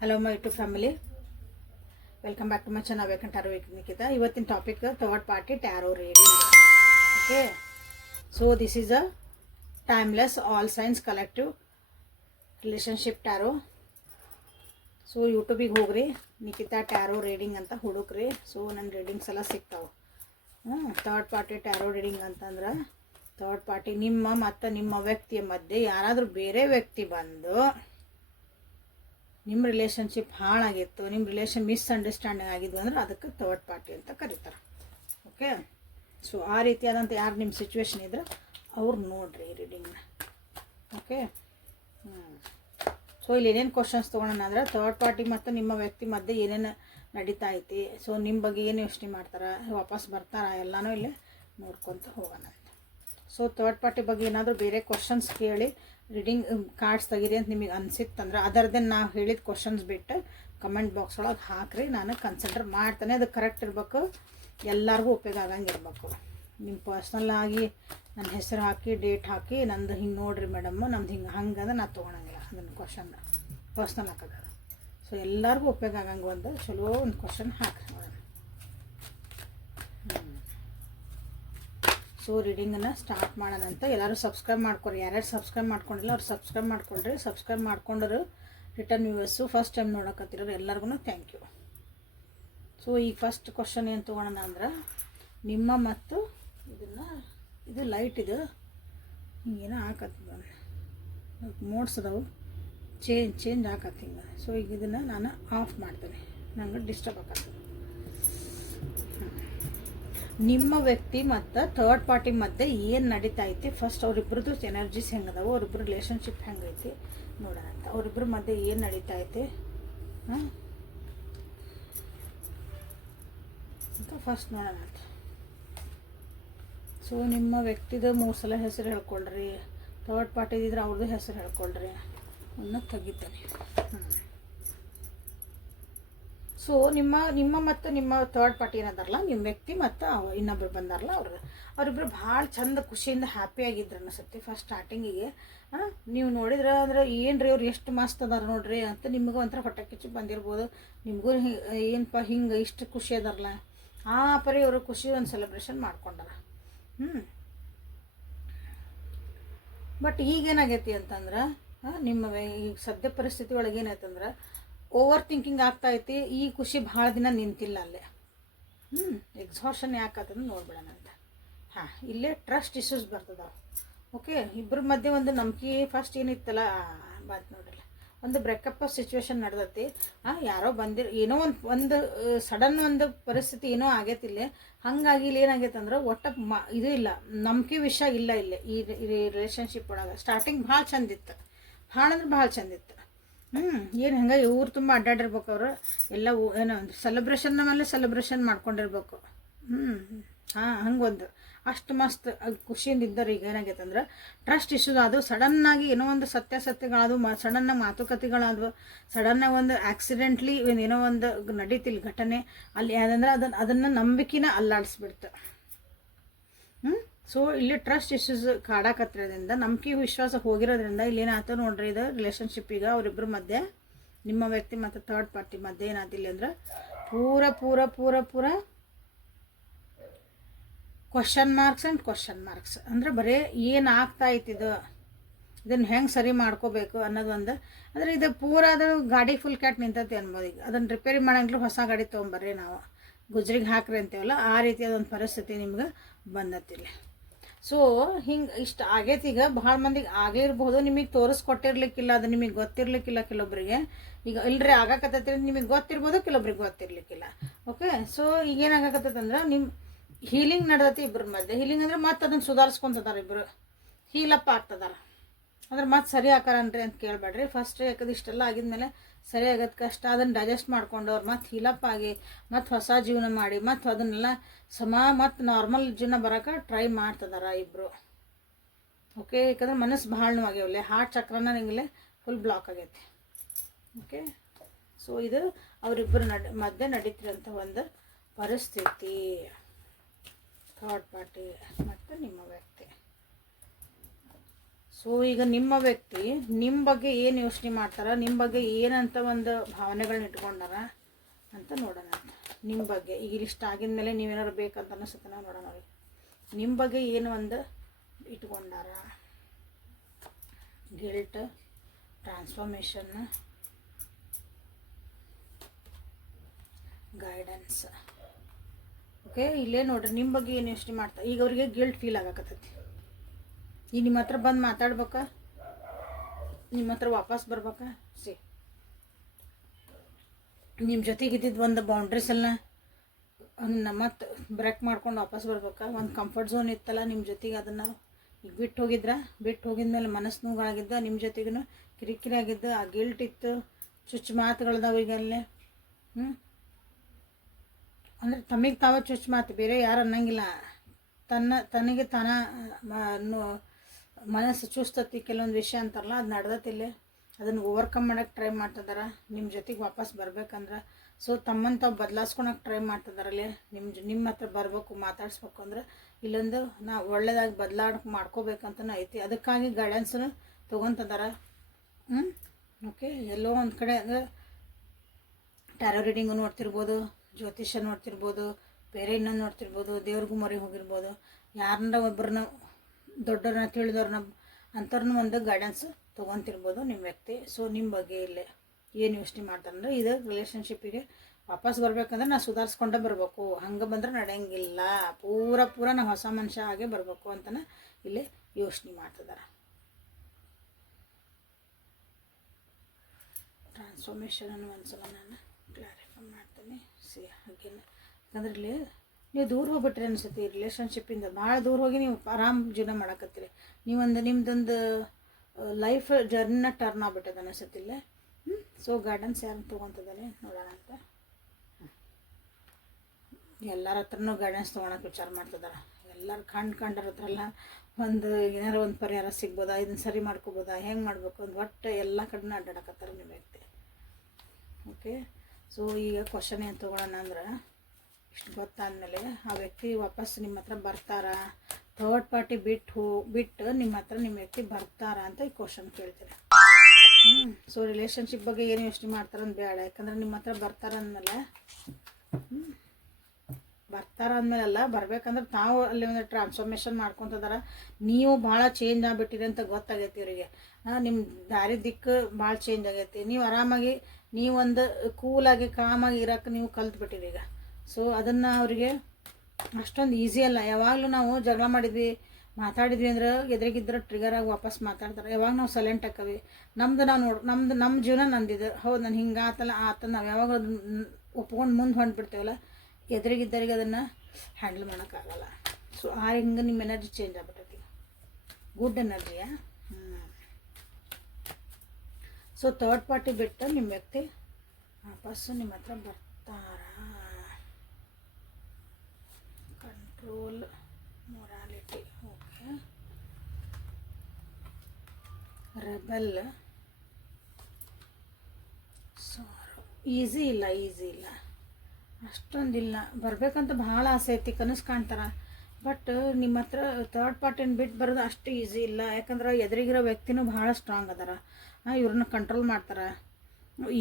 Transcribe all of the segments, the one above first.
Hello my to family, welcome back to my channel awaken tarot Nikhita. ಇವತ್ತಿನ topic third party tarot reading. Okay, so this is a timeless all signs collective relationship tarot. So ಯೂಟ್ಯೂಬಿಗೆ ಹೋಗ್ರಿ, Nikhita tarot reading ಅಂತ ಹುಡುಕ್ರಿ. So ನನ್ನ readings ಎಲ್ಲ ಸಿಗ್ತಾವೆ. Third party tarot reading ಅಂತಂದ್ರೆ third party ನಿಮ್ಮ ಮತ್ತು ನಿಮ್ಮ ವ್ಯಕ್ತಿಯ ಮಧ್ಯೆ ಯಾರಾದರೂ ಬೇರೆ ವ್ಯಕ್ತಿ ಬಂದು ನಿಮ್ಮ ರಿಲೇಷನ್ಶಿಪ್ ಹಾಳಾಗಿತ್ತು, ನಿಮ್ಮ ರಿಲೇಷನ್ ಮಿಸ್ಅಂಡರ್ಸ್ಟ್ಯಾಂಡಿಂಗ್ ಆಗಿದ್ವು ಅಂದ್ರೆ ಅದಕ್ಕೆ ಥರ್ಡ್ ಪಾರ್ಟಿ ಅಂತ ಕರೀತಾರೆ. ಓಕೆ, ಸೊ ಆ ರೀತಿಯಾದಂಥ ಯಾರು ನಿಮ್ಮ ಸಿಚುವೇಶನ್ ಇದ್ರೆ ಅವ್ರು ನೋಡಿರಿ ರೀಡಿಂಗ್ನ. ಓಕೆ, ಸೊ ಇಲ್ಲಿ ಏನೇನು ಕ್ವಶನ್ಸ್ ತೊಗೊಳೋಣ ಅಂದ್ರೆ ಥರ್ಡ್ ಪಾರ್ಟಿ ಮತ್ತು ನಿಮ್ಮ ವ್ಯಕ್ತಿ ಮಧ್ಯೆ ಏನೇನು ನಡೀತಾ ಐತಿ, ಸೊ ನಿಮ್ಮ ಬಗ್ಗೆ ಏನು ಯೋಚನೆ ಮಾಡ್ತಾರೆ, ವಾಪಸ್ ಬರ್ತಾರಾ, ಎಲ್ಲನೂ ಇಲ್ಲಿ ನೋಡ್ಕೊತ ಹೋಗೋಣ ಅಂತ. ಸೊ ಥರ್ಡ್ ಪಾರ್ಟಿ ಬಗ್ಗೆ ಏನಾದರೂ ಬೇರೆ ಕ್ವಶನ್ಸ್ ಕೇಳಿ ರೀಡಿಂಗ್ ಕಾರ್ಡ್ಸ್ ತೆಗೀರಿ ಅಂತ ನಿಮಗೆ ಅನಿಸಿತ್ತಂದ್ರೆ ಅದರದ್ದೇ ನಾವು ಹೇಳಿದ ಕ್ವಶನ್ಸ್ ಬಿಟ್ಟು ಕಮೆಂಟ್ ಬಾಕ್ಸ್ ಒಳಗೆ ಹಾಕಿರಿ, ನಾನು ಕನ್ಸಿಡರ್ ಮಾಡ್ತಾನೆ. ಅದು ಕರೆಕ್ಟ್ ಇರಬೇಕು, ಎಲ್ಲರಿಗೂ ಉಪಯೋಗ ಆಗಂಗೆ ಇರಬೇಕು. ನಿಮ್ಮ ಪರ್ಸ್ನಲ್ ಆಗಿ ನನ್ನ ಹೆಸರು ಹಾಕಿ ಡೇಟ್ ಹಾಕಿ ನಂದು ಹಿಂಗೆ ನೋಡಿರಿ ಮೇಡಮ್ಮು ನಮ್ದು ಹಿಂಗೆ ಹಂಗಂದ್ರೆ ನಾನು ತೊಗೊಳಂಗಿಲ್ಲ ಅದನ್ನು ಕ್ವಶನ್ ಪರ್ಸ್ನಲ್ ಹಾಕೋದು. ಸೊ ಎಲ್ಲರಿಗೂ ಉಪಯೋಗ ಆಗಂಗೆ ಒಂದು ಚಲೋ ಒಂದು ಕ್ವಶನ್ ಹಾಕಿರಿ ನೋಡೋಣ. ಸೊ ರೀಡಿಂಗನ್ನು ಸ್ಟಾರ್ಟ್ ಮಾಡೋಣ ಅಂತ. ಎಲ್ಲರೂ ಸಬ್ಸ್ಕ್ರೈಬ್ ಮಾಡ್ಕೊರಿ, ಯಾರ್ಯಾರು ಸಬ್ಸ್ಕ್ರೈಬ್ ಮಾಡ್ಕೊಂಡಿಲ್ಲ ಅವ್ರು ಸಬ್ಸ್ಕ್ರೈಬ್ ಮಾಡ್ಕೊಳ್ರಿ. ಸಬ್ಸ್ಕ್ರೈಬ್ ಮಾಡ್ಕೊಂಡ್ರು ರಿಟರ್ನ್ ವ್ಯೂವರ್ಸು ಫಸ್ಟ್ ಟೈಮ್ ನೋಡೋಕತ್ತಿರೋರು ಎಲ್ಲರಿಗೂ ಥ್ಯಾಂಕ್ ಯು. ಸೊ ಈ ಫಸ್ಟ್ ಕ್ವಶನ್ ಏನು ತೊಗೊಳೋಣ ಅಂದ್ರೆ ನಿಮ್ಮ ಮತ್ತು ಇದು ಲೈಟ್ ಇದು ಹಿಂಗೇನೋ ಹಾಕತ್ತ ಮೋಡ್ಸ್ ಅದಾವು ಚೇಂಜ್ ಹಾಕತ್ತೆ ಹಿಂಗೆ. ಸೊ ಈಗ ಇದನ್ನು ನಾನು ಆಫ್ ಮಾಡ್ತೇನೆ, ನಂಗೆ ಡಿಸ್ಟರ್ಬ್ ಆಗತ್ತೆ. ನಿಮ್ಮ ವ್ಯಕ್ತಿ ಮತ್ತು ಥರ್ಡ್ ಪಾರ್ಟಿ ಮಧ್ಯೆ ಏನು ನಡೀತಾ ಐತಿ, ಫಸ್ಟ್ ಅವರಿಬ್ರದ್ದು ಎನರ್ಜೀಸ್ ಹೆಂಗದಾವು, ಅವರಿಬ್ರು ರಿಲೇಷನ್ಶಿಪ್ ಹೆಂಗೈತಿ ನೋಡೋಣ ಅಂತ. ಅವರಿಬ್ರ ಮಧ್ಯೆ ಏನು ನಡೀತಾ ಐತಿ ಅಂತ ಫಸ್ಟ್ ನೋಡೋಣ ಅಂತ. ಸೊ ನಿಮ್ಮ ವ್ಯಕ್ತಿದು 3 ಸಲ ಹೆಸರು ಹೇಳ್ಕೊಳ್ರಿ, ಥರ್ಡ್ ಪಾರ್ಟಿದಿದ್ರೆ ಅವ್ರದ್ದು ಹೆಸರು ಹೇಳ್ಕೊಳ್ರಿ, ಅವನ್ನ ತೆಗಿತಾನೆ. ಸೊ ನಿಮ್ಮ ಮತ್ತು ನಿಮ್ಮ ಥರ್ಡ್ ಪಾರ್ಟಿ ಏನದಾರಲ್ಲ, ನಿಮ್ಮ ವ್ಯಕ್ತಿ ಮತ್ತು ಇನ್ನೊಬ್ರು ಬಂದಾರಲ್ಲ ಅವರಿಬ್ರು ಭಾಳ ಚಂದ ಖುಷಿಯಿಂದ ಹ್ಯಾಪಿಯಾಗಿದ್ರು ಅನಿಸುತ್ತೆ. ಫಸ್ಟ್ ಸ್ಟಾರ್ಟಿಂಗಿಗೆ ನೀವು ನೋಡಿದ್ರೆ ಅಂದ್ರೆ ಏನು ರೀ ಅವ್ರು ಎಷ್ಟು ಮಸ್ತ್ ಅದಾರ ನೋಡ್ರಿ ಅಂತ ನಿಮಗೂ ಒಂಥರ ಹೊಟ್ಟೆ ಕಿಚ್ಚು ಬಂದಿರ್ಬೋದು. ನಿಮಗೂ ಏನಪ್ಪ ಹಿಂಗೆ ಇಷ್ಟು ಖುಷಿ ಅದಾರಲ್ಲ ಆ ಪರಿ ಅವರು ಖುಷಿ ಒಂದು ಸೆಲೆಬ್ರೇಷನ್ ಮಾಡ್ಕೊಂಡಾರ. ಬಟ್ ಈಗೇನಾಗೈತಿ ಅಂತಂದ್ರೆ ನಿಮ್ಮ ಈಗ ಸದ್ಯ ಪರಿಸ್ಥಿತಿ ಒಳಗೆ ಏನಾಯ್ತಂದ್ರೆ ಓವರ್ ಥಿಂಕಿಂಗ್ ಆಗ್ತಾ ಐತಿ. ಈ ಖುಷಿ ಭಾಳ ದಿನ ನಿಂತಿಲ್ಲ ಅಲ್ಲೇ. ಎಕ್ಸಾಷನ್ ಯಾಕಂತಂದು ನೋಡ್ಬಿಡೋಣ ಅಂತ. ಇಲ್ಲೇ ಟ್ರಸ್ಟ್ ಇಶ್ಯೂಸ್ ಬರ್ತದಾವೆ. ಓಕೆ, ಇಬ್ಬರ ಮಧ್ಯೆ ಒಂದು ನಂಬಿಕೆ ಫಸ್ಟ್ ಏನಿತ್ತಲ್ಲ ಬಂತು ನೋಡಿಲ್ಲ, ಒಂದು ಬ್ರೇಕಪ್ ಸಿಚುವೇಶನ್ ನಡೆದೈತಿ. ಯಾರೋ ಏನೋ ಒಂದು ಸಡನ್ ಒಂದು ಪರಿಸ್ಥಿತಿ ಏನೋ ಆಗೈತಿಲ್ಲ. ಹಾಗಾಗಿ ಇಲ್ಲಿ ಏನಾಗೈತೆ ಅಂದ್ರೆ ಒಟ್ಟು ಇದು ಇಲ್ಲ, ನಂಬಿಕೆ ವಿಷಯ ಇಲ್ಲ ಇಲ್ಲೇ ಈ ರಿಲೇಷನ್ಶಿಪ್ ಒಳಗೆ. ಸ್ಟಾರ್ಟಿಂಗ್ ಭಾಳ ಚಂದಿತ್ತು, ಭಾಳ ಅಂದ್ರೆ ಭಾಳ ಚಂದಿತ್ತು. ಏನು ಹಂಗೆ ಊರು ತುಂಬ ಅಡ್ಡಾಡಿರ್ಬೇಕು ಅವರು ಎಲ್ಲ. ಏನೋ ಒಂದು ಸೆಲೆಬ್ರೇಷನ್ ಮೇಲೆ ಸೆಲೆಬ್ರೇಷನ್ ಮಾಡ್ಕೊಂಡಿರ್ಬೇಕು. ಹಂಗೊಂದು ಅಷ್ಟು ಮಸ್ತ್ ಖುಷಿಯಿಂದ ಇದ್ದಾರೆ. ಈಗ ಏನಾಗೈತೆ ಅಂದ್ರೆ ಟ್ರಸ್ಟ್ ಇಶ್ಯೂಸ್ ಅದು ಸಡನ್ನಾಗಿ ಏನೋ ಒಂದು ಸತ್ಯಾಸತ್ಯಗಳಾದವು, ಸಡನ್ನಾಗಿ ಮಾತುಕತೆಗಳಾದವು, ಸಡನ್ನಾಗಿ ಒಂದು ಆಕ್ಸಿಡೆಂಟ್ಲಿ ಏನೋ ಒಂದು ನಡೀತಿಲ್ಲ ಘಟನೆ ಅಲ್ಲಿ ಯಾದಂದ್ರೆ ಅದನ್ನು ನಂಬಿಕೆನ ಅಲ್ಲಾಡಿಸ್ಬಿಡ್ತು. ಸೊ ಇಲ್ಲಿ ಟ್ರಸ್ಟ್ ಇಶ್ಯೂಸ್ ಕಾಡಾಕತ್ತಿರೋದ್ರಿಂದ, ನಂಬಿಕೆ ವಿಶ್ವಾಸ ಹೋಗಿರೋದ್ರಿಂದ ಇಲ್ಲಿ ಏನಾಯ್ತು ನೋಡ್ರಿ, ಇದು ರಿಲೇಷನ್ಶಿಪ್ ಈಗ ಅವರಿಬ್ಬರ ಮಧ್ಯೆ ನಿಮ್ಮ ವ್ಯಕ್ತಿ ಮತ್ತು ಥರ್ಡ್ ಪಾರ್ಟಿ ಮಧ್ಯೆ ಏನಾಯ್ತಿಲ್ಲ ಅಂದ್ರೆ ಪೂರ ಪೂರ ಪೂರ ಪೂರ question marks and question marks. ಅಂದರೆ ಬರೀ ಏನು ಆಗ್ತಾ ಐತಿದು, ಇದನ್ನು ಹೆಂಗೆ ಸರಿ ಮಾಡ್ಕೋಬೇಕು ಅನ್ನೋದು ಒಂದು. ಅಂದರೆ ಇದು ಪೂರ ಅದು ಗಾಡಿ ಫುಲ್ ಕ್ಯಾಟ್ ನಿಂತೈತಿ ಅನ್ಬೋದು. ಈಗ ಅದನ್ನು ರಿಪೇರಿ ಮಾಡಂಗ್ಲೂ ಹೊಸ ಗಾಡಿ ತೊಗೊಂಬರ್ರಿ, ನಾವು ಗುಜ್ರಿಗೆ ಹಾಕ್ರಿ ಅಂತೀವಲ್ಲ ಆ ರೀತಿಯಾದೊಂದು ಪರಿಸ್ಥಿತಿ ನಿಮ್ಗೆ ಬಂದತ್ತಿಲ್ಲ. ಸೊ ಹಿಂಗೆ ಇಷ್ಟು ಆಗೈತಿ. ಈಗ ಭಾಳ ಮಂದಿಗೆ ಆಗೇ ಇರ್ಬೋದು, ನಿಮಗೆ ತೋರಿಸ್ಕೊಟ್ಟಿರ್ಲಿಕ್ಕಿಲ್ಲ, ಅದು ನಿಮಗೆ ಗೊತ್ತಿರ್ಲಿಕ್ಕಿಲ್ಲ ಕೆಲವೊಬ್ಬರಿಗೆ. ಈಗ ಇಲ್ಲರಿ ಆಗಾಕತ್ತೈತಿ ನಿಮಗೆ ಗೊತ್ತಿರ್ಬೋದು, ಕೆಲವೊಬ್ರಿಗೆ ಗೊತ್ತಿರ್ಲಿಕ್ಕಿಲ್ಲ. ಓಕೆ, ಸೊ ಈಗೇನಾಗತ್ತಂದ್ರೆ ನಿಮ್ಮ ಹೀಲಿಂಗ್ ನಡೆದೈತಿ ಇಬ್ಬರ ಮಧ್ಯೆ. ಹೀಲಿಂಗ್ ಅಂದರೆ ಮತ್ತೆ ಅದನ್ನು ಸುಧಾರಿಸ್ಕೊತದಾರ, ಇಬ್ಬರು ಹೀಲಪ್ ಆಗ್ತದಾರ. ಅಂದ್ರೆ ಮತ್ತೆ ಸರಿ ಹಾಕಾರನ್ರಿ ಅಂತ ಕೇಳಬೇಡ್ರಿ. ಫಸ್ಟ್ ಯಾಕಂದ್ರೆ ಇಷ್ಟೆಲ್ಲ ಆಗಿದ್ಮೇಲೆ ಸರಿ ಆಗೋದು ಕಷ್ಟ. ಅದನ್ನು ಡೈಜೆಸ್ಟ್ ಮಾಡ್ಕೊಂಡವ್ರು ಮತ್ತೆ ಹೀಲಪ್ ಆಗಿ ಮತ್ತೆ ಹೊಸ ಜೀವನ ಮಾಡಿ ಮತ್ತೆ ಅದನ್ನೆಲ್ಲ ಮತ್ತು ನಾರ್ಮಲ್ ಜೀವನ ಬರೋಕೆ ಟ್ರೈ ಮಾಡ್ತದಾರ ಇಬ್ಬರು. ಓಕೆ, ಯಾಕಂದ್ರೆ ಮನಸ್ಸು ಭಾಳ ನೋವಾಗ್ಯಾವಲ್ಲೇ, ಹಾರ್ಟ್ ಚಕ್ರನ ನಿಂಗಲೇ ಫುಲ್ ಬ್ಲಾಕ್ ಆಗೈತಿ. ಓಕೆ, ಸೊ ಇದು ಅವರಿಬ್ಬರು ಮಧ್ಯೆ ನಡೀತಿರೋಂಥ ಒಂದು ಪರಿಸ್ಥಿತಿ, ಥರ್ಡ್ ಪಾರ್ಟಿ ಮತ್ತು ನಿಮ್ಮ ವ್ಯಕ್ತಿ. ಸೊ ಈಗ ನಿಮ್ಮ ವ್ಯಕ್ತಿ ನಿಮ್ಮ ಬಗ್ಗೆ ಏನು ಯೋಚನೆ ಮಾಡ್ತಾರ, ನಿಮ್ಮ ಬಗ್ಗೆ ಏನಂತ ಒಂದು ಭಾವನೆಗಳನ್ನ ಇಟ್ಕೊಂಡಾರ ಅಂತ ನೋಡೋಣ. ನಿಮ್ಮ ಬಗ್ಗೆ ಈಗ ಇಷ್ಟ ಆಗಿದ ಮೇಲೆ ನೀವೇನಾದ್ರು ಬೇಕಂತ ಅನಿಸುತ್ತೆ ನಾವು ನೋಡೋಣ. ನಿಮ್ಮ ಬಗ್ಗೆ ಏನು ಒಂದು ಇಟ್ಕೊಂಡಾರ. Guilt, transformation, guidance. ಓಕೆ, ಇಲ್ಲೇ ನೋಡ್ರಿ ನಿಮ್ಮ ಬಗ್ಗೆ ಏನು ಯೋಚನೆ ಮಾಡ್ತಾರೆ. ಈಗ ಅವ್ರಿಗೆ ಗಿಲ್ಟ್ ಫೀಲ್ ಆಗಕತ್ತೈತಿ. ಈಗ ನಿಮ್ಮ ಹತ್ರ ಬಂದು ಮಾತಾಡ್ಬೇಕಾ, ನಿಮ್ಮ ಹತ್ರ ವಾಪಸ್ ಬರ್ಬೇಕಾ? ನಿಮ್ಮ ಜೊತೆಗಿದ್ದಿದ್ದು ಒಂದು ಬೌಂಡ್ರೀಸ್ ಎಲ್ಲ ಮತ್ತು ಬ್ರೇಕ್ ಮಾಡ್ಕೊಂಡು ವಾಪಸ್ ಬರ್ಬೇಕಾ? ಒಂದು ಕಂಫರ್ಟ್ ಝೋನ್ ಇತ್ತಲ್ಲ ನಿಮ್ಮ ಜೊತೆಗೆ, ಅದನ್ನು ಈಗ ಬಿಟ್ಟು ಹೋಗಿದ್ಮೇಲೆ ಮನಸ್ಸು ನೋವಾಗಿದ್ದ, ನಿಮ್ಮ ಜೊತೆಗೂ ಕಿರಿಕಿರಿ ಆಗಿದ್ದು, ಆ ಗಿಲ್ಟ್ ಇತ್ತು, ಚುಚ್ಚು ಮಾತುಗಳದಾವ ಈಗ ಅಲ್ಲೇ. ಅಂದರೆ ತಮಗೆ ತಾವ ಚುಚ್ಚು ಮಾತು, ಬೇರೆ ಯಾರು ಅನ್ನಂಗಿಲ್ಲ. ತನಗೆ ತಾನ ಮನಸ್ಸು ಚೂಸ್ತತಿ ಕೆಲವೊಂದು ವಿಷಯ ಅಂತಾರಲ್ಲ, ಅದು ನಡ್ದತಿಲ್ಲೇ ಅದನ್ನು ಓವರ್ಕಮ್ ಮಾಡೋಕ್ಕೆ ಟ್ರೈ ಮಾಡ್ತಿದಾರ ನಿಮ್ಮ ಜೊತೆಗೆ ವಾಪಸ್ ಬರ್ಬೇಕಂದ್ರೆ. ಸೊ ತಮ್ಮನ್ನು ತಾವು ಬದಲಾಯಿಸ್ಕೊಳಕ್ಕೆ ಟ್ರೈ ಮಾಡ್ತಿದಾರಲ್ಲಿ. ನಿಮ್ಮ ಹತ್ರ ಬರಬೇಕು, ಮಾತಾಡಿಸ್ಬೇಕು ಅಂದ್ರೆ ಇಲ್ಲೊಂದು ನಾವು ಒಳ್ಳೆಯದಾಗಿ ಮಾಡ್ಕೋಬೇಕಂತನೂ ಐತಿ. ಅದಕ್ಕಾಗಿ ಗೈಡೆನ್ಸನ್ನು ತೊಗೊತಿದಾರ. ಓಕೆ, ಎಲ್ಲೋ ಒಂದು ಕಡೆ ಅಂದರೆ ಟ್ಯಾರೋ ರೀಡಿಂಗು ನೋಡ್ತಿರ್ಬೋದು, ಜ್ಯೋತಿಷ್ಯ ನೋಡ್ತಿರ್ಬೋದು, ಬೇರೆ ಇನ್ನೊಂದು ನೋಡ್ತಿರ್ಬೋದು, ದೇವ್ರಿಗೂ ಮೊರೆ ಹೋಗಿರ್ಬೋದು, ಯಾರನ್ನ ಒಬ್ಬರನ್ನ ದೊಡ್ಡವ್ರನ್ನ ತಿಳಿದವ್ರನ್ನ ಅಂಥವ್ರನ್ನ ಒಂದು ಗೈಡೆನ್ಸ್ ತೊಗೊತಿರ್ಬೋದು ನಿಮ್ಮ ವ್ಯಕ್ತಿ. ಸೊ ನಿಮ್ಮ ಬಗ್ಗೆ ಇಲ್ಲೇ ಏನು ಯೋಚನೆ ಮಾಡ್ತಾರಂದ್ರೆ, ಇದು ರಿಲೇಷನ್ಶಿಪ್ಪಿಗೆ ವಾಪಸ್ ಬರ್ಬೇಕಂದ್ರೆ ನಾವು ಸುಧಾರಿಸ್ಕೊಂಡೇ ಬರಬೇಕು, ಹಂಗೆ ಬಂದ್ರೆ ನಡೆಯಂಗಿಲ್ಲ, ಪೂರ ನಾವು ಹೊಸ ಮನುಷ್ಯ ಹಾಗೆ ಬರಬೇಕು ಅಂತಲೇ ಇಲ್ಲಿ ಯೋಚನೆ ಮಾಡ್ತಿದ್ದಾರೆ. ಟ್ರಾನ್ಸ್ಫಾರ್ಮೇಷನನ್ನು ಒಂದ್ಸಲ ನಾನು ಕ್ಲಾರಿಫೈ ಮಾಡ್ತೀನಿ. ಹಾಗೇನೆ ಯಾಕಂದ್ರೆ ಇಲ್ಲಿ ನೀವು ದೂರ ಹೋಗ್ಬಿಟ್ರಿ ಅನಿಸುತ್ತೆ ಈ ರಿಲೇಷನ್ಶಿಪ್ಪಿಂದ. ಭಾಳ ದೂರ ಹೋಗಿ ನೀವು ಆರಾಮ್ ಜೀವನ ಮಾಡಕತ್ತೀರಿ. ನಿಮ್ಮದೊಂದು ಲೈಫ್ ಜರ್ನಿನ ಟರ್ನ್ ಆಗ್ಬಿಟ್ಟದ ಅನಿಸುತ್ತಿಲ್ಲ. ಸೊ ಗೈಡೆನ್ಸ್ ಯಾರು ತೊಗೊತಿದ್ದಾನೆ ನೋಡೋಣ ಅಂತ. ಎಲ್ಲರ ಹತ್ರನೂ ಗೈಡೆನ್ಸ್ ತೊಗೊಳಕ್ಕೆ ವಿಚಾರ ಮಾಡ್ತಿದ್ದಾರೆ. ಎಲ್ಲರೂ ಕಂಡರ ಹತ್ರ ಎಲ್ಲ ಒಂದು ಏನಾರು ಒಂದು ಪರಿಹಾರ ಸಿಗ್ಬೋದಾ, ಇದನ್ನು ಸರಿ ಮಾಡ್ಕೋಬೋದಾ, ಹೆಂಗೆ ಮಾಡಬೇಕು ಅಂತ ಒಟ್ಟು ಎಲ್ಲ ಕಡೆನೂ ಅಡ್ಡಾಡಕತ್ತಾರೆ ನಿಮ್ಮ ವ್ಯಕ್ತಿ. ಓಕೆ, ಸೊ ಈಗ ಕ್ವಶನ್ ಏನು ತೊಗೊಳ್ಳೋಣ ಅಂದ್ರೆ, ಇಷ್ಟು ಗೊತ್ತಾದಮೇಲೆ ಆ ವ್ಯಕ್ತಿ ವಾಪಸ್ ನಿಮ್ಮ ಹತ್ರ ಬರ್ತಾರಾ, ಥರ್ಡ್ ಪಾರ್ಟಿ ಬಿಟ್ಟು ನಿಮ್ಮ ಹತ್ರ ನಿಮ್ಮ ವ್ಯಕ್ತಿ ಬರ್ತಾರಾ ಅಂತ ಈ ಕ್ವಶನ್ ಕೇಳ್ತೀರಿ. ಸೊ ರಿಲೇಷನ್ಶಿಪ್ ಬಗ್ಗೆ ಏನು ಯೋಚನೆ ಮಾಡ್ತಾರಂತ ಬೇಡ, ಯಾಕಂದ್ರೆ ನಿಮ್ಮ ಹತ್ರ ಬರ್ತಾರಂದ್ಮೇಲೆ ಅಲ್ಲ, ಬರ್ಬೇಕಂದ್ರೆ ತಾವು ಅಲ್ಲಿ ಒಂದು ಟ್ರಾನ್ಸ್ಫಾರ್ಮೇಷನ್ ಮಾಡ್ಕೊತಿದಾರ. ನೀವು ಭಾಳ ಚೇಂಜ್ ಆಗಿಬಿಟ್ಟಿರಿ ಅಂತ ಗೊತ್ತಾಗೈತಿ ಇವರಿಗೆ. ನಿಮ್ಮ ದಾರಿ ದಿಕ್ಕು ಭಾಳ ಚೇಂಜ್ ಆಗೈತಿ. ನೀವು ಆರಾಮಾಗಿ ನೀವೊಂದು ಕೂಲಾಗಿ ಕಾಮಾಗಿ ಇರೋಕ್ಕೆ ನೀವು ಕಲ್ತ್ಬಿಟ್ಟಿರಿ ಈಗ. ಸೊ ಅದನ್ನು ಅವರಿಗೆ ಅಷ್ಟೊಂದು ಈಸಿ ಅಲ್ಲ. ಯಾವಾಗಲೂ ನಾವು ಜಗಳ ಮಾತಾಡಿದ್ವಿ ಅಂದ್ರೆ ಎದುರಿಗಿದ್ರೆ ಟ್ರಿಗರಾಗಿ ವಾಪಸ್ ಮಾತಾಡ್ತಾರೆ. ಯಾವಾಗ ನಾವು ಸೈಲೆಂಟ್ ಹಾಕವಿ, ನಮ್ಮ ಜೀವನ ನಂದಿದೆ, ಹೌದು ನಾನು ಹಿಂಗೆ ಆತಲ್ಲ ನಾವು ಯಾವಾಗ ಒಪ್ಕೊಂಡು ಮುಂದೆ ಹೊಂಟ್ಬಿಡ್ತೇವಲ್ಲ, ಎದುರಿಗಿದ್ದರಿಗೆ ಅದನ್ನು ಹ್ಯಾಂಡಲ್ ಮಾಡೋಕ್ಕಾಗಲ್ಲ. ಸೊ ಹಿಂಗೆ ನಿಮ್ಮ ಎನರ್ಜಿ ಚೇಂಜ್ ಆಗ್ಬಿಟ್ಟೈತಿ, ಗುಡ್ ಎನರ್ಜಿಯಾ. ಸೊ ಥರ್ಡ್ ಪಾರ್ಟಿ ಬಿಟ್ಟು ನಿಮ್ಮ ವ್ಯಕ್ತಿ ವಾಪಸ್ಸು ನಿಮ್ಮ ಹತ್ರ ಬರ್ತಾರ. Control, morality, okay. Rebel, sorrow. Easy ಇಲ್ಲ ಅಷ್ಟೊಂದಿಲ್ಲ. ಬರಬೇಕಂತ ಭಾಳ ಆಸೆ ಐತಿ, ಕನಸು ಕಾಣ್ತಾರ. ಬಟ್ ನಿಮ್ಮ ಹತ್ರ ಥರ್ಡ್ ಪಾರ್ಟಿನ ಬಿಟ್ಟು ಬರೋದು ಅಷ್ಟು ಈಸಿ ಇಲ್ಲ. ಯಾಕಂದ್ರೆ ಎದುರಿಗಿರೋ ವ್ಯಕ್ತಿನೂ ಭಾಳ ಸ್ಟ್ರಾಂಗ್ ಅದಾರ. ಇವ್ರನ್ನ ಕಂಟ್ರೋಲ್ ಮಾಡ್ತಾರೆ,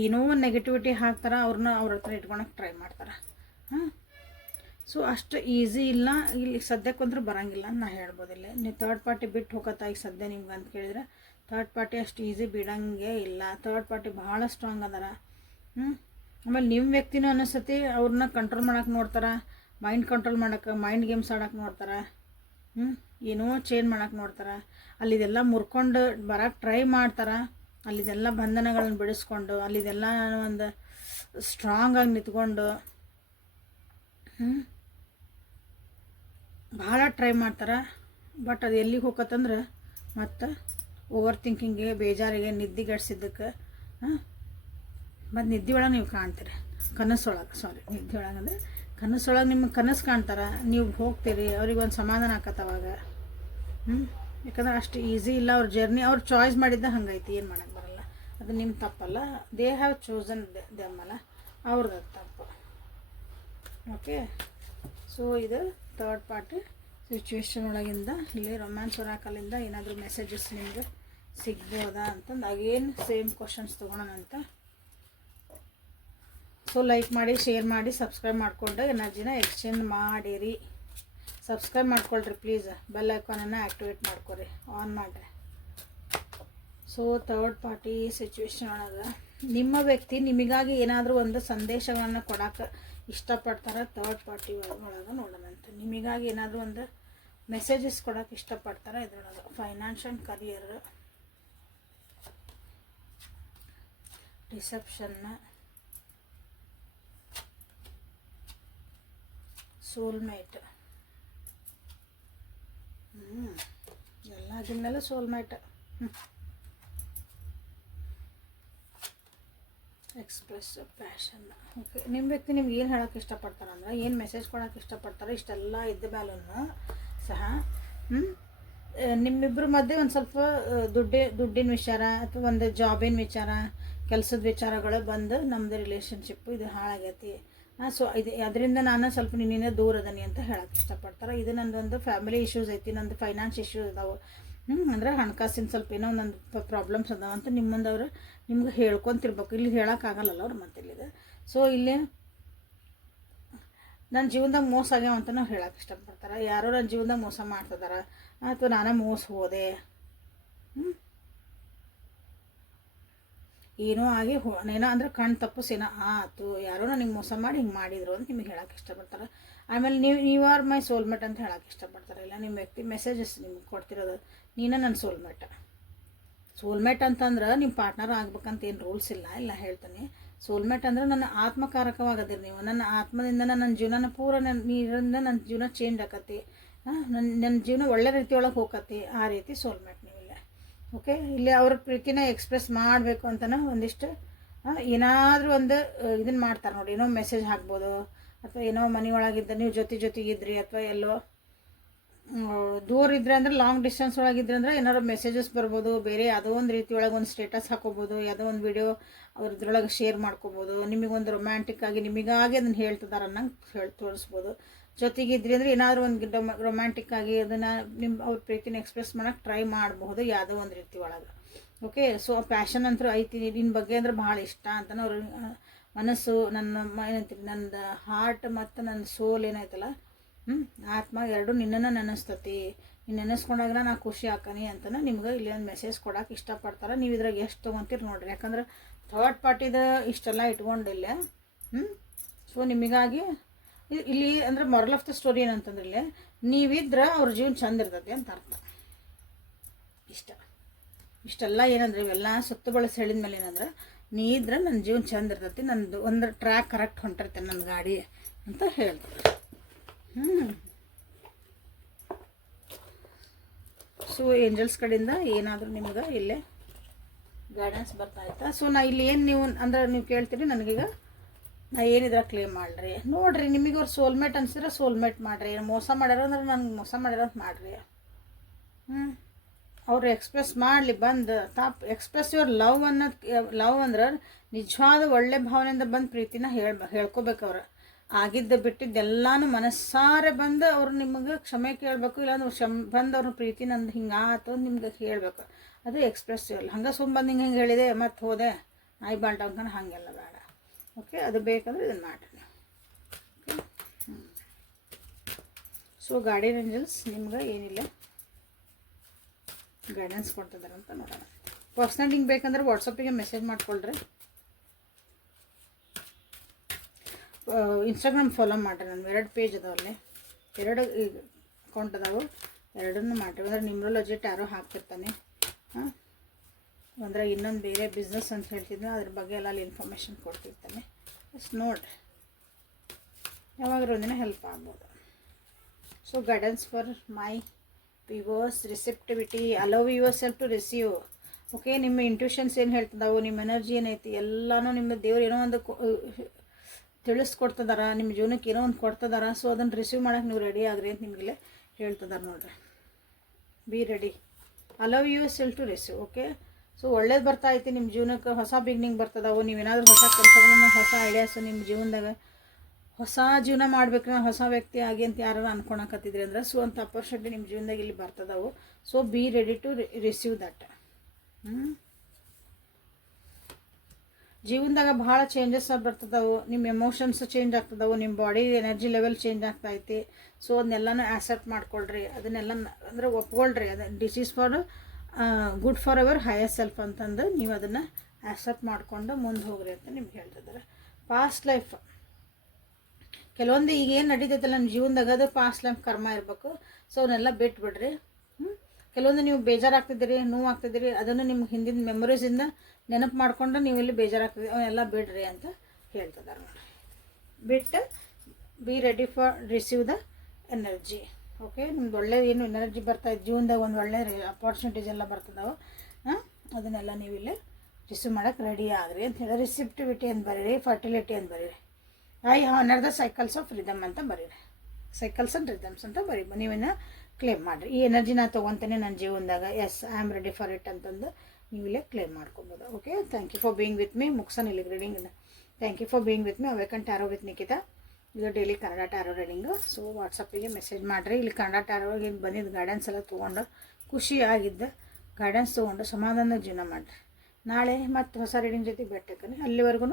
ಏನೋ ಒಂದು ನೆಗೆಟಿವಿಟಿ ಹಾಕ್ತಾರೆ, ಅವ್ರ ಹತ್ರ ಇಟ್ಕೊಳಕ್ಕೆ ಟ್ರೈ ಮಾಡ್ತಾರೆ. ಸೊ ಅಷ್ಟು ಈಸಿ ಇಲ್ಲ ಇಲ್ಲಿ ಸದ್ಯಕ್ಕಂದ್ರೂ ಬರೋಂಗಿಲ್ಲ ಅಂತ ನಾ ಹೇಳ್ಬೋದಿಲ್ಲ. ನೀವು ಥರ್ಡ್ ಪಾರ್ಟಿ ಬಿಟ್ಟು ಹೋಗತ್ತಾ ಈಗ ಸದ್ಯ ನಿಮ್ಗೆ ಅಂತ ಕೇಳಿದ್ರೆ, ಥರ್ಡ್ ಪಾರ್ಟಿ ಅಷ್ಟು ಈಸಿ ಬಿಡೋಂಗೆ ಇಲ್ಲ. ಥರ್ಡ್ ಪಾರ್ಟಿ ಭಾಳ ಸ್ಟ್ರಾಂಗ್ ಅದಾರ. ಆಮೇಲೆ ನಿಮ್ಮ ವ್ಯಕ್ತಿನೂ ಅನಿಸ್ತತಿ ಅವ್ರನ್ನ ಕಂಟ್ರೋಲ್ ಮಾಡೋಕೆ ನೋಡ್ತಾರೆ, ಮೈಂಡ್ ಕಂಟ್ರೋಲ್ ಮಾಡೋಕೆ, ಮೈಂಡ್ ಗೇಮ್ಸ್ ಆಡೋಕೆ ನೋಡ್ತಾರೆ, ಏನೋ ಚೇಂಜ್ ಮಾಡೋಕೆ ನೋಡ್ತಾರೆ. ಅಲ್ಲಿದೆಲ್ಲ ಮುರ್ಕೊಂಡು ಬರೋಕ್ಕೆ ಟ್ರೈ ಮಾಡ್ತಾರೆ. ಅಲ್ಲಿದೆಲ್ಲ ಬಂಧನಗಳನ್ನ ಬಿಡಿಸ್ಕೊಂಡು, ಅಲ್ಲಿದೆಲ್ಲ ಒಂದು ಸ್ಟ್ರಾಂಗಾಗಿ ನಿಂತ್ಕೊಂಡು ಭಾಳ ಟ್ರೈ ಮಾಡ್ತಾರೆ. ಬಟ್ ಅದು ಎಲ್ಲಿಗೆ ಹೋಗತ್ತಂದ್ರೆ ಮತ್ತು ಓವರ್ ಥಿಂಕಿಂಗಿಗೆ, ಬೇಜಾರಿಗೆ, ನಿದ್ದೆಗೆಡ್ಸಿದ್ದಕ್ಕೆ ಮತ್ತು ನಿದ್ದೆ ಒಳಗೆ ನೀವು ಕಾಣ್ತೀರಿ, ನಿದ್ದೆ ಒಳಗೆ ಅಂದರೆ ಕನಸೊಳಗೆ ನಿಮ್ಗೆ ಕನಸು ಕಾಣ್ತಾರೆ, ನೀವು ಹೋಗ್ತೀರಿ, ಅವ್ರಿಗೆ ಒಂದು ಸಮಾಧಾನ ಆಕತ್ತವಾಗ. ಯಾಕಂದ್ರೆ ಅಷ್ಟು ಈಸಿ ಇಲ್ಲ ಅವ್ರ ಜರ್ನಿ. ಅವ್ರು ಚಾಯ್ಸ್ ಮಾಡಿದ್ದ ಹಂಗೈತಿ, ಏನು ಮಾಡೋಕ್ಕೆ ಬರಲ್ಲ. ಅದು ನಿಮ್ಮ ತಪ್ಪಲ್ಲ, ದೇ ಹ್ಯಾವ್ ಚೋಸನ್ ದೆಮ್ಮಲ್ಲ, ಅವ್ರದ್ದು ತಪ್ಪು. ಓಕೆ, ಸೊ ಇದು ಥರ್ಡ್ ಪಾರ್ಟಿ ಸಿಚುವೇಶನ್ ಒಳಗಿಂದ ಇಲ್ಲಿ ರೊಮ್ಯಾನ್ಸ್ ಒರಾಕಲಿಂದ ಏನಾದರೂ ಮೆಸೇಜಸ್ ನಿಮ್ಗೆ ಸಿಗ್ಬೋದಾ ಅಂತಂದು ಅಗೇನ್ ಸೇಮ್ ಕ್ವಶನ್ಸ್ ತೊಗೊಳೋಣ ಅಂತ. ಸೊ ಲೈಕ್ ಮಾಡಿ, ಶೇರ್ ಮಾಡಿ, ಸಬ್ಸ್ಕ್ರೈಬ್ ಮಾಡಿಕೊಂಡು ಎನರ್ಜಿನ ಎಕ್ಸ್ಚೇಂಜ್ ಮಾಡಿರಿ. ಸಬ್ಸ್ಕ್ರೈಬ್ ಮಾಡ್ಕೊಳ್ರಿ ಪ್ಲೀಸ್. ಬೆಲ್ ಐಕಾನನ್ನು ಆ್ಯಕ್ಟಿವೇಟ್ ಮಾಡ್ಕೊರಿ, ಆನ್ ಮಾಡಿರಿ. ಸೊ ಥರ್ಡ್ ಪಾರ್ಟಿ ಸಿಚುವೇಶನ್ ಒಳಗೆ ನಿಮ್ಮ ವ್ಯಕ್ತಿ ನಿಮಗಾಗಿ ಏನಾದರೂ ಒಂದು ಸಂದೇಶವನ್ನು ಕೊಡೋಕೆ ಇಷ್ಟಪಡ್ತಾರೆ. ಥರ್ಡ್ ಪಾರ್ಟಿ ಒಳಗೆ ನೋಡೋಣಂತೆ. ನಿಮಗಾಗಿ ಏನಾದರೂ ಒಂದು ಮೆಸೇಜಸ್ ಕೊಡೋಕೆ ಇಷ್ಟಪಡ್ತಾರೆ ಇದ್ರೊಳಗೆ. ಫೈನಾನ್ಷ್ ಆ್ಯಂಡ್ ಕರಿಯರ್, ರಿಸೆಪ್ಷನ್ನ, ಸೋಲ್ಮೇಟ್. ಎಲ್ಲ ಆಗಿದ್ಮೇಲೆ ಸೋಲ್ಮೇಟ್. Express passion. ಓಕೆ, ನಿಮ್ಮ ವ್ಯಕ್ತಿ ನಿಮ್ಗೆ ಏನು ಹೇಳೋಕ್ಕೆ ಇಷ್ಟಪಡ್ತಾರೆ ಅಂದ್ರೆ, ಏನು ಮೆಸೇಜ್ ಕೊಡೋಕೆ ಇಷ್ಟಪಡ್ತಾರೆ ಇಷ್ಟೆಲ್ಲ ಇದ್ದ ಮೇಲೂ ಸಹ ನಿಮ್ಮಿಬ್ಬರ ಮಧ್ಯೆ ಒಂದು ಸ್ವಲ್ಪ ದುಡ್ಡಿನ ವಿಚಾರ ಅಥವಾ ಒಂದು ಜಾಬಿನ ವಿಚಾರ, ಕೆಲಸದ ವಿಚಾರಗಳು ಬಂದು ನಮ್ಮದು ರಿಲೇಷನ್ಶಿಪ್ಪು ಇದು ಹಾಳಾಗೈತಿ. ಸೊ ಇದು ಅದರಿಂದ ನಾನು ಸ್ವಲ್ಪ ನಿನ್ನಿಂದ ದೂರ ಅದನಿ ಅಂತ ಹೇಳೋಕ್ಕೆ ಇಷ್ಟಪಡ್ತಾರೆ. ಇದು ನಂದೊಂದು ಫ್ಯಾಮಿಲಿ ಇಶ್ಯೂಸ್ ಐತಿ, ನಂದು ಫೈನಾನ್ಸ್ ಇಶ್ಯೂಸ್ ಅದಾವೆ, ಅಂದರೆ ಹಣಕಾಸಿನ ಸ್ವಲ್ಪ ಏನೋ ಒಂದೊಂದು ಪ್ರಾಬ್ಲಮ್ಸ್ ಅದಾವ ಅಂತ ನಿಮ್ಮಂದವ್ರು ನಿಮ್ಗೆ ಹೇಳ್ಕೊತಿರ್ಬೇಕು. ಇಲ್ಲಿ ಹೇಳೋಕ್ಕಾಗಲ್ಲಲ್ಲ ಅವ್ರು ಮತ್ತೆ ಇಲ್ಲಿದೆ. ಸೊ ಇಲ್ಲಿ ನನ್ನ ಜೀವನದಾಗ ಮೋಸ ಆಗ್ಯಾವ ಅಂತ ನಾವು ಹೇಳೋಕೆ ಇಷ್ಟಪಡ್ತಾರೆ. ಯಾರೋ ನನ್ನ ಜೀವನದಾಗ ಮೋಸ ಮಾಡ್ತಿದಾರ ಅಥವಾ ನಾನೇ ಮೋಸ ಹೋದೆ, ಏನೋ ಆಗಿ ಏನೋ ಅಂದ್ರೆ ಕಣ್ಣು ತಪ್ಪಿಸ್ ಏನೋ ಆಯ್ತು, ಯಾರೋ ನನಗೆ ಮೋಸ ಮಾಡಿ ಹಿಂಗೆ ಮಾಡಿದ್ರು ಅಂತ ನಿಮಗೆ ಹೇಳೋಕೆ ಇಷ್ಟಪಡ್ತಾರೆ. ಆಮೇಲೆ ನೀವು ಆರ್ ಮೈ ಸೋಲ್ಮೇಟ್ ಅಂತ ಹೇಳೋಕೆ ಇಷ್ಟಪಡ್ತಾರೆ. ಇಲ್ಲ ನಿಮ್ಮ ವ್ಯಕ್ತಿ ಮೆಸೇಜಸ್ ನಿಮ್ಗೆ ಕೊಡ್ತಿರೋದು, ನೀನೇ ನನ್ನ ಸೋಲ್ಮೇಟ್ ಅಂತಂದ್ರೆ ನಿಮ್ಮ ಪಾರ್ಟ್ನರ್ ಆಗ್ಬೇಕಂತ ಏನು ರೂಲ್ಸ್ ಇಲ್ಲ ಹೇಳ್ತೀನಿ. ಸೋಲ್ಮೇಟ್ ಅಂದ್ರೆ ನನ್ನ ಆತ್ಮಕಾರಕವಾಗದಿರಿ ನೀವು. ನನ್ನ ಆತ್ಮದಿಂದ ನನ್ನ ಜೀವನ ಪೂರ ನೀರಿಂದ ನನ್ನ ಜೀವನ ಚೇಂಜ್ ಆಕತಿ, ನನ್ನ ಜೀವನ ಒಳ್ಳೆ ರೀತಿಯೊಳಗೆ ಹೋಗತಿ. ಆ ರೀತಿ ಸೋಲ್ಮೇಟ್ ನೀವು ಇಲ್ಲ. ಓಕೆ, ಇಲ್ಲಿ ಅವ್ರ ಪ್ರೀತಿನ ಎಕ್ಸ್ಪ್ರೆಸ್ ಮಾಡಬೇಕು ಅಂತಲೇ ಒಂದಿಷ್ಟು ಏನಾದರೂ ಒಂದು ಇದನ್ನು ಮಾಡ್ತಾರೆ ನೋಡಿ. ಏನೋ ಮೆಸೇಜ್ ಹಾಕ್ಬೋದು, ಅಥವಾ ಏನೋ ಮನೆಯೊಳಗಿದ್ದ ನೀವು ಜೊತೆಗಿದ್ರಿ, ಅಥವಾ ಎಲ್ಲೋ ದೂರ ಇದ್ರೆ ಅಂದ್ರೆ ಲಾಂಗ್ ಡಿಸ್ಟೆನ್ಸ್ ಒಳಗಿದ್ರೆ ಅಂದ್ರೆ ಏನಾದ್ರು ಮೆಸೇಜಸ್ ಬರ್ಬೋದು. ಬೇರೆ ಯಾವುದೋ ಒಂದು ರೀತಿ ಒಳಗೆ ಒಂದು ಸ್ಟೇಟಸ್ ಹಾಕೋಬೋದು, ಯಾವುದೋ ಒಂದು ವಿಡಿಯೋ ಅವ್ರದ್ರೊಳಗೆ ಶೇರ್ ಮಾಡ್ಕೋಬೋದು. ನಿಮಗೊಂದು ರೊಮ್ಯಾಂಟಿಕ್ ಆಗಿ ನಿಮಗಾಗಿ ಅದನ್ನು ಹೇಳ್ತಿದ್ದಾರೆ ಅನ್ನಂಗೆ ತೋರಿಸ್ಬೋದು. ಜೊತೆಗಿದ್ರಿ ಅಂದರೆ ಏನಾದರೂ ಒಂದು ರೊಮ್ಯಾಂಟಿಕ್ ಆಗಿ ಅದನ್ನು ಅವ್ರ ಪ್ರೀತಿನ ಎಕ್ಸ್ಪ್ರೆಸ್ ಮಾಡೋಕ್ಕೆ ಟ್ರೈ ಮಾಡಬಹುದು ಯಾವುದೋ ಒಂದು ರೀತಿ ಒಳಗೆ. ಓಕೆ, ಸೊ ಆ ಪ್ಯಾಷನ್ ಅಂತೂ ಐತಿ, ನಿನ್ನ ಬಗ್ಗೆ ಅಂದ್ರೆ ಭಾಳ ಇಷ್ಟ ಅಂತ ಅವ್ರ ಮನಸ್ಸು, ನನ್ನ ಏನಂತೀರಿ, ನಂದು ಹಾರ್ಟ್ ಮತ್ತು ನನ್ನ ಸೋಲ್ ಏನೈತಲ್ಲ, ಆತ್ಮ ಎರಡು ನಿನ್ನನ್ನು ನೆನೆಸ್ತತಿ. ನೀನು ನೆನೆಸ್ಕೊಂಡಾಗ ನಾ ಖುಷಿ ಹಾಕನಿ ಅಂತನ ನಿಮ್ಗೆ ಇಲ್ಲಿ ಒಂದು ಮೆಸೇಜ್ ಕೊಡೋಕೆ ಇಷ್ಟಪಡ್ತಾರೆ. ನೀವು ಇದ್ರಾಗ ಎಷ್ಟು ತೊಗೊತೀರಿ ನೋಡಿರಿ. ಯಾಕಂದ್ರೆ ಥರ್ಡ್ ಪಾರ್ಟಿದ ಇಷ್ಟೆಲ್ಲ ಇಟ್ಕೊಂಡಿಲ್ಲ. ಸೊ ನಿಮಗಾಗಿ ಇಲ್ಲಿ ಅಂದ್ರೆ ಮೊರಲ್ ಆಫ್ ದ ಸ್ಟೋರಿ ಏನಂತಂದ್ರೆ, ಇಲ್ಲಿ ನೀವಿದ್ರೆ ಅವ್ರ ಜೀವನ ಚಂದ ಇರ್ತೈತಿ ಅಂತ ಅರ್ಥ. ಇಷ್ಟೆಲ್ಲ ಏನಂದ್ರೆ ಇವೆಲ್ಲ ಸುತ್ತು ಬಳಸಿ ಹೇಳಿದ ಮೇಲೆ ಏನಂದ್ರೆ, ನೀ ಇದ್ರೆ ನನ್ನ ಜೀವನ ಚಂದ ಇರ್ತೈತಿ, ನಂದು ಒಂದು ಟ್ರ್ಯಾಕ್ ಕರೆಕ್ಟ್ ಹೊಂಟಿರ್ತೇನೆ ನನ್ನ ಗಾಡಿ ಅಂತ ಹೇಳ್ತಾರೆ. ಸೊ ಏಂಜಲ್ಸ್ ಕಡೆಯಿಂದ ಏನಾದರೂ ನಿಮ್ಗೆ ಇಲ್ಲೇ ಗೈಡೆನ್ಸ್ ಬರ್ತಾಯಿತ್ತಾ? ಸೊ ನಾ ಇಲ್ಲಿ ಏನು ನೀವು ಅಂದ್ರೆ ನೀವು ಕೇಳ್ತೀರಿ ನನಗೀಗ ನಾ ಏನಿದ್ರೆ ಕ್ಲೇಮ್ ಮಾಡ್ರಿ. ನೋಡಿರಿ, ನಿಮಗೆ ಅವ್ರು ಸೋಲ್ಮೇಟ್ ಅನ್ಸಿದ್ರೆ ಸೋಲ್ಮೇಟ್ ಮಾಡಿರಿ. ಮೋಸ ಮಾಡ್ಯಾರ ಅಂದ್ರೆ ನನಗೆ ಮೋಸ ಮಾಡ್ಯಾರ ಅಂತ ಮಾಡಿರಿ. ಅವ್ರು ಎಕ್ಸ್ಪ್ರೆಸ್ ಮಾಡಲಿ ಬಂದು ಎಕ್ಸ್ಪ್ರೆಸ್ ಯುವರ್ ಲವ್ ಅಂದ್ರೆ ನಿಜವಾದ ಒಳ್ಳೆ ಭಾವನೆಯಿಂದ ಬಂದು ಪ್ರೀತಿನ ಹೇಳ್ಕೊಬೇಕು. ಅವ್ರು ಆಗಿದ್ದು ಬಿಟ್ಟಿದ್ದೆಲ್ಲಾನು ಮನಸ್ಸಾರೆ ಬಂದು ಅವ್ರು ನಿಮಗೆ ಕ್ಷಮೆ ಕೇಳಬೇಕು. ಇಲ್ಲಾಂದ್ರೆ ಬಂದು ಅವ್ರ ಪ್ರೀತಿ ನಂದು ಹಿಂಗಾತು ನಿಮ್ಗೆ ಹೇಳಬೇಕು. ಅದು ಎಕ್ಸ್ಪ್ರೆಸ್ ಯುವರ್. ಹಂಗೆ ಬಂದು ಹಿಂಗೆ ಹೇಳಿದೆ ಮತ್ತು ಹೋದೆ ನಾಯಿ ಬಾಲ್ಟ ಅಂದ್ಕೊಂಡು ಹಾಗೆಲ್ಲ ಬೇಡ. ಓಕೆ, ಅದು ಬೇಕಂದ್ರೆ ಇದನ್ನು ಮಾಡಿರಿ. ಓಕೆ, ಸೊ ಗಾರ್ಡಿಯನ್ ಏಂಜಲ್ಸ್ ನಿಮ್ಗೆ ಏನಿಲ್ಲ ಗೈಡೆನ್ಸ್ ಕೊಡ್ತಿದ್ದಾರೆ ಅಂತ ನೋಡೋಣ. ಪರ್ಸ್ನಲ್ ಲಿಂಕ್ ಬೇಕಂದ್ರೆ ವಾಟ್ಸಪ್ಪಿಗೆ ಮೆಸೇಜ್ ಮಾಡ್ಕೊಳ್ರಿ. ಇನ್ಸ್ಟಾಗ್ರಾಮ್ ಫಾಲೋ ಮಾಡಿರಿ. ನಾನು 2 ಪೇಜ್ ಅದಾವಲ್ಲಿ, 2 ಅಕೌಂಟ್ ಅದಾವೆ, 2 ಮಾಡಿರಿ. ಅಂದ್ರೆ ನ್ಯೂಮರಾಲಜಿ ಟ್ಯಾರೋ ಹಾಕ್ತಿರ್ತಾನೆ. ಅಂದರೆ ಇನ್ನೊಂದು ಬೇರೆ ಬಿಸ್ನೆಸ್ ಅಂತ ಹೇಳ್ತಿದ್ದೆ, ಅದ್ರ ಬಗ್ಗೆ ಎಲ್ಲ ಅಲ್ಲಿ ಇನ್ಫಾರ್ಮೇಷನ್ ಕೊಡ್ತಿರ್ತಾನೆ. ಜಸ್ಟ್ ನೋಡಿರಿ, ಯಾವಾಗಾದ್ರೂ ಒಂದಿನ ಹೆಲ್ಪ್ ಆಗ್ಬೋದು. So guidance for my viewers, receptivity, allow yourself to receive. Okay, ನಿಮ್ಮ ಇಂಟ್ಯೂಷನ್ಸ್ ಏನು ಹೇಳ್ತಿದ್ದಾವೆ, ನಿಮ್ಮ ಎನರ್ಜಿ ಏನೈತಿ ಎಲ್ಲನೂ ನಿಮ್ಮ ದೇವ್ರು ಏನೋ ಒಂದು ತಿಳಿಸ್ಕೊಡ್ತಿದಾರ, ನಿಮ್ಮ ಜೀವನಕ್ಕೆ ಏನೋ ಒಂದು ಕೊಡ್ತಿದಾರ. ಸೊ ಅದನ್ನು ರಿಸೀವ್ ಮಾಡೋಕೆ ನೀವು ರೆಡಿ ಆಗ್ರಿ ಅಂತ ನಿಮಗೆಲ್ಲ ಹೇಳ್ತಿದ್ದಾರೆ ನೋಡ್ರಿ. Be ready, allow yourself to receive. Okay, so ಒಳ್ಳೇದು ಬರ್ತಾ ಐತಿ ನಿಮ್ಮ ಜೀವನಕ್ಕೆ, ಹೊಸ ಬಿಗ್ನಿಂಗ್ ಬರ್ತದಾವು. ನೀವೇನಾದರೂ ಹೊಸ ಕೆಲಸಗಳನ್ನ, ಹೊಸ ಐಡಿಯಾಸು ನಿಮ್ಮ ಜೀವನದಾಗ ಹೊಸ ಜೀವನ ಮಾಡ್ಬೇಕು, ನಾನು ಹೊಸ ವ್ಯಕ್ತಿ ಆಗಿ ಅಂತ ಯಾರು ಅನ್ಕೊಳಕತ್ತಿದ್ರಿ ಅಂದ್ರೆ ಸೊ ಅಂತ ಅಪರ್ಚುನಿಟಿ ನಿಮ್ಮ ಜೀವನದಾಗ ಇಲ್ಲಿ ಬರ್ತದವು. So be ready to receive that. ಜೀವನದಾಗ ಭಾಳ ಚೇಂಜಸ್ ಬರ್ತದವು. ನಿಮ್ಮ ಎಮೋಷನ್ಸ್ ಚೇಂಜ್ ಆಗ್ತದವು, ನಿಮ್ಮ ಬಾಡಿ ಎನರ್ಜಿ ಲೆವೆಲ್ ಚೇಂಜ್ ಆಗ್ತೈತಿ. ಸೊ ಅದನ್ನೆಲ್ಲನೂ ಆ್ಯಸೆಪ್ಟ್ ಮಾಡ್ಕೊಳ್ರಿ, ಅದನ್ನೆಲ್ಲ ಅಂದರೆ ಒಪ್ಕೊಳ್ರಿ. ಅದು this is for good for our higher self ಅಂತಂದು ನೀವು ಅದನ್ನು ಆ್ಯಸೆಪ್ಟ್ ಮಾಡಿಕೊಂಡು ಮುಂದೆ ಹೋಗ್ರಿ ಅಂತ ನಿಮ್ಗೆ ಹೇಳ್ತಿದ್ದಾರೆ. ಪಾಸ್ಟ್ ಲೈಫ್ ಕೆಲವೊಂದು ಈಗ ಏನು ನಡೀತೈತಲ್ಲ ನಮ್ಮ ಜೀವನದಾಗ ಅದು ಪಾಸ್ಟ್ ಲೈಫ್ ಕರ್ಮ ಇರಬೇಕು. ಸೊ ಅವನ್ನೆಲ್ಲ ಬಿಟ್ಬಿಡ್ರಿ. ಕೆಲವೊಂದು ನೀವು ಬೇಜಾರಾಗ್ತಿದ್ದೀರಿ, ನೋವು ಆಗ್ತಿದ್ದೀರಿ, ಅದನ್ನು ನಿಮ್ಮ ಹಿಂದಿನ ಮೆಮೊರೀಸಿಂದ ನೆನಪು ಮಾಡ್ಕೊಂಡು ನೀವು ಇಲ್ಲಿ ಬೇಜಾರಾಗ್ತಿದ್ದೀರಿ, ಅವನ್ನೆಲ್ಲ ಬಿಡ್ರಿ ಅಂತ ಹೇಳ್ತಿದ್ದಾರೆ ನೋಡಿ. ಬಿಟ್ಟು be ready for receive the energy. Okay, ನಿಮ್ದು ಒಳ್ಳೆ ಏನು ಎನರ್ಜಿ ಬರ್ತಾಯಿದೆ ಜೀವನದಾಗ, ಒಂದು ಒಳ್ಳೆ ಅಪಾರ್ಚುನಿಟೀಸ್ ಎಲ್ಲ ಬರ್ತದಾವೆ. ಅದನ್ನೆಲ್ಲ ನೀವು ಇಲ್ಲಿ ರಿಸೀವ್ ಮಾಡೋಕ್ಕೆ ರೆಡಿ ಆಗ್ರಿ ಅಂತ ಹೇಳಿ ರಿಸಿಪ್ಟಿವಿಟಿ ಅಂತ ಬರೀರಿ, ಫರ್ಟಿಲಿಟಿ ಅಂತ ಬರೀರಿ. I honour the cycles of rhythm ಅಂತ ಬರೀರಿ, ಸೈಕಲ್ಸ್ ಆ್ಯಂಡ್ ರಿದಮ್ಸ್ ಅಂತ ಬರೀ. ನೀವೇನ ಕ್ಲೇಮ್ ಮಾಡಿರಿ, ಈ ಎನರ್ಜಿ ನಾನು ತೊಗೊತೇನೆ ನನ್ನ ಜೀವನದಾಗ, yes I am ready for it ಅಂತಂದು ನೀವು ಇಲ್ಲೇ ಕ್ಲೇಮ್ ಮಾಡ್ಕೊಬೋದು. Okay, thank you for being with me. ಮುಗ್ಸನ್ ಇಲ್ಲಿ reading. Thank you for being with me. Awaken tarot with Nikhita, ಇದು daily Kannada tarot reading. So ವಾಟ್ಸಪ್ಪಿಗೆ ಮೆಸೇಜ್ ಮಾಡಿರಿ. ಇಲ್ಲಿ ಕನ್ನಡ ಟ್ಯಾರೋಗೆ ಬಂದಿದ್ದು ಗೈಡೆನ್ಸ್ ಎಲ್ಲ ತೊಗೊಂಡು ಖುಷಿಯಾಗಿದ್ದು ಗೈಡೆನ್ಸ್ ತೊಗೊಂಡು ಸಮಾಧಾನದ ಜೀವನ ಮಾಡಿರಿ. ನಾಳೆ ಮತ್ತು ಹೊಸ ರೀಡಿಂಗ್ ಜೊತೆ ಭೇಟಿಯಾಗ್ತೀನಿ. ಅಲ್ಲಿವರೆಗೂ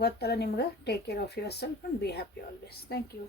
ಗೊತ್ತಲ್ಲ ನಿಮ್ಗೆ, take care of yourself and be happy always. Thank you.